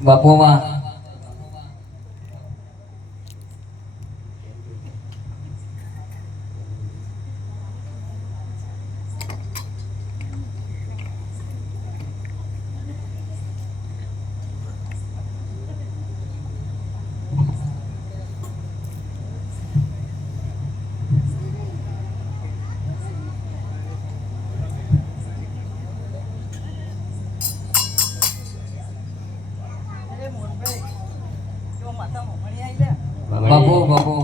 બાપુમાં બાપુ બાપુ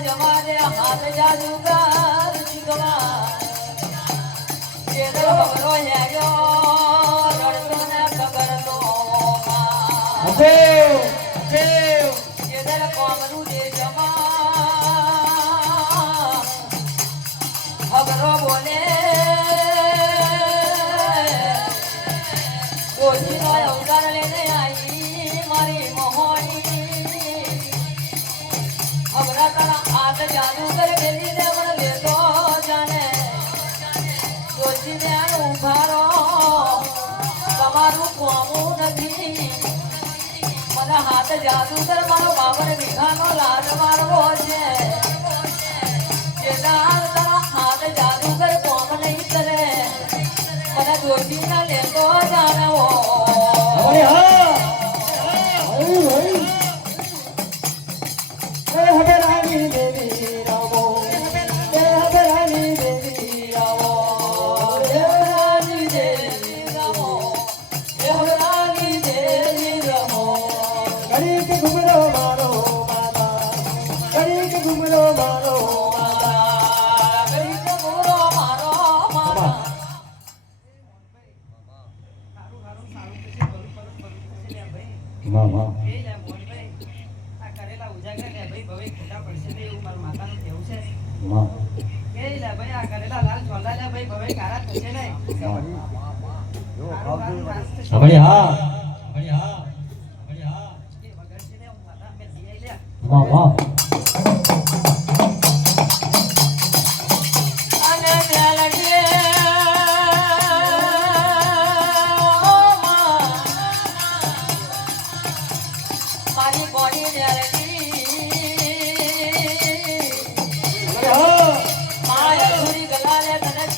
जमाने हाथ जादूगर चिकवा ये तो खबरो है जो लड़कों ने खबर तो ये दर कोमरू दे जमा खबरो बोले कोई ना उतार लेने आई मारी मोहनी हाथ जादूगर बेली ने मन ले तो जाने सोची ने उभारो તમારું કોમું નથી મને હાથ જાદુગર મારો બાબર મીઠાનો લાડ મારવો છે જેના તારા હાથ જાદુગર કોમ નહીં કરે મને જોતી ના લેતો જાણવો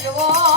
Whoa!